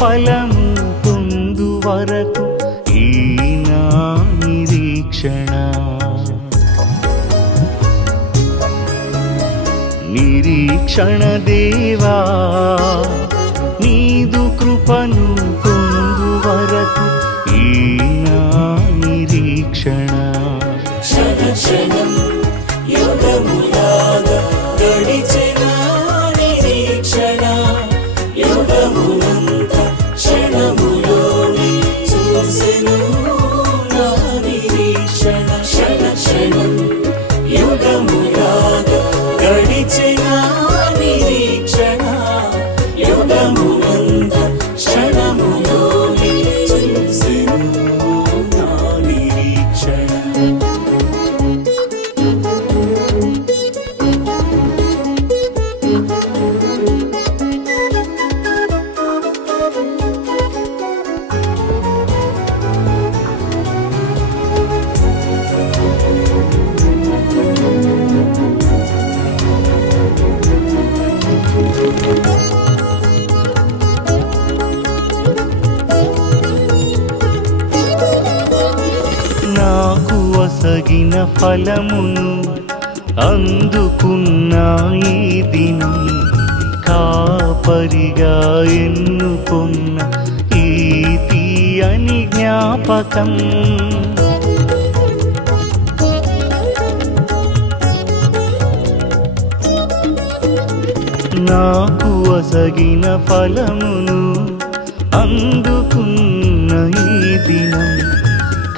ఫలము పొందు వరకు ఈ నా నిరీక్షణ. నిరీక్షణ దేవా నీదు కృపను పొందు వరకు ఈ నా నిరీక్షణ. క్షణ క్షణం యుగములాగా గడిచిన నిరీక్షణ, యుగమునంత క్షణములోని చూసెను నా నిరీక్షణ. క్షణ క్షణం యుగములాగా గడిచిన నిరీక్షణ, యుగమునంత క్షణములోని చూసెను నా నిరీక్షణ. నాకు వసగిన ఫలమును అందుకున్న ఈ దినం, కాపరిగా ఎన్నుకున్న ఈ తీయని జ్ఞాపకం. నాకు వసగిన ఫలమును అందుకున్న ఈ దినం,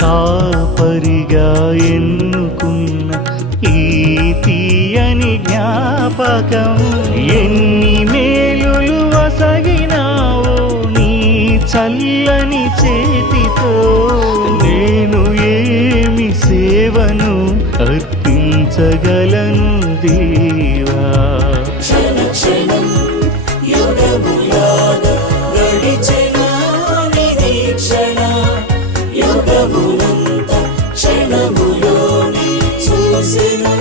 కాపరిగా ఎన్నుకున్న ఈ తీయని జ్ఞాపకం. ఎన్ని మేలులు వసగినావో నీ చల్లని చేతితో, నేను ఏమి సేవను అర్పించగలను దేవా. క్షణ క్షణం యుగములాగా గడిచిన నిరీక్షణ, యుగమునంత క్షణములోని చూసెను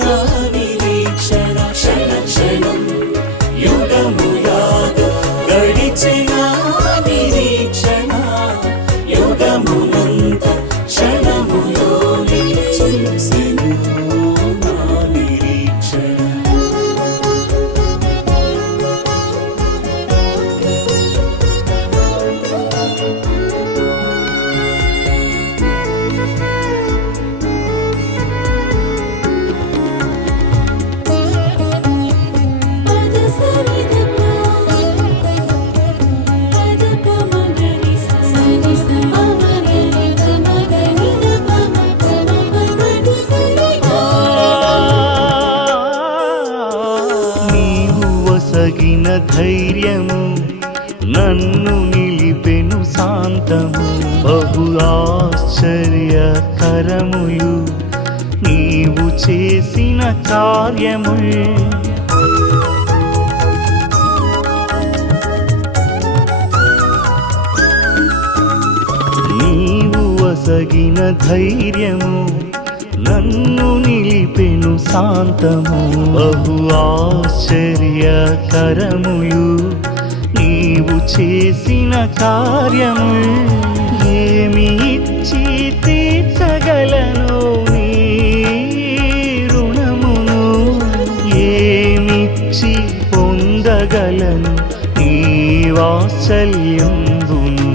నా నిరీక్షణ. క్షణ క్షణం యుగములాగా గడిచిన నిరీక్షణ, యుగమునంత క్షణములోని చూసెను నా నిరీక్షణ. నీవు వసగిన ధైర్యము నన్ను నిలిపెను శాంతము, బహు ఆశ్చర్యకరములు నీవు చేసిన కార్యములు. నీవు వసగిన ధైర్యము నన్ను నిలిపెను శాంతము, బహు ఆశ్చర్యకరములు నీవు చేసిన కార్యములు. ఏమి ఇచ్చి తీర్చగలను నీ రుణమును, ఏమిచ్చి పొందగలను నీ వాత్సల్యంబును.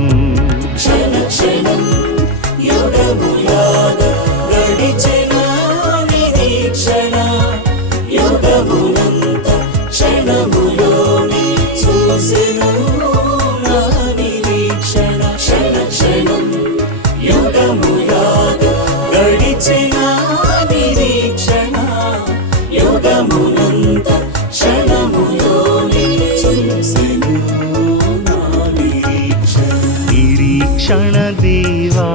క్షణ క్షణం యుగములాగా గడిచిన నిరీక్షణ, యుగమునంత క్షణములోని చూసెను నా నిరీక్షణ. క్షణ క్షణం యుగములాగా గడిచిన నిరీక్షణ, యుగమునంత క్షణములోని చూసెను నా నిరీక్షణ. నిరీక్షణ దేవా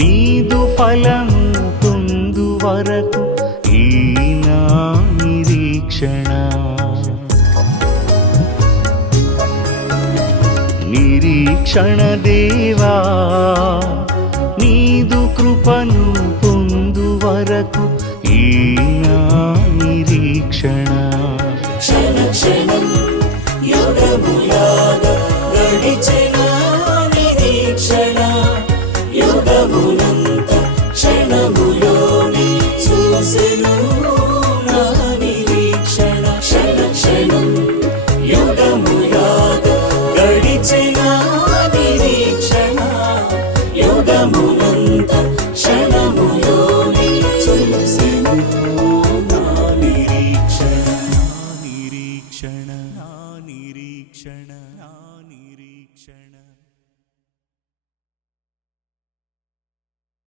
నీదు ఫలము పొందు వరకు ఈ నా నిరీక్షణ. నిరీక్షణ దేవా నీదు కృపను పొందు వరకు ఈ నా నిరీక్షణ. క్షణ క్షణం యుగములాగా నిరీక్షణ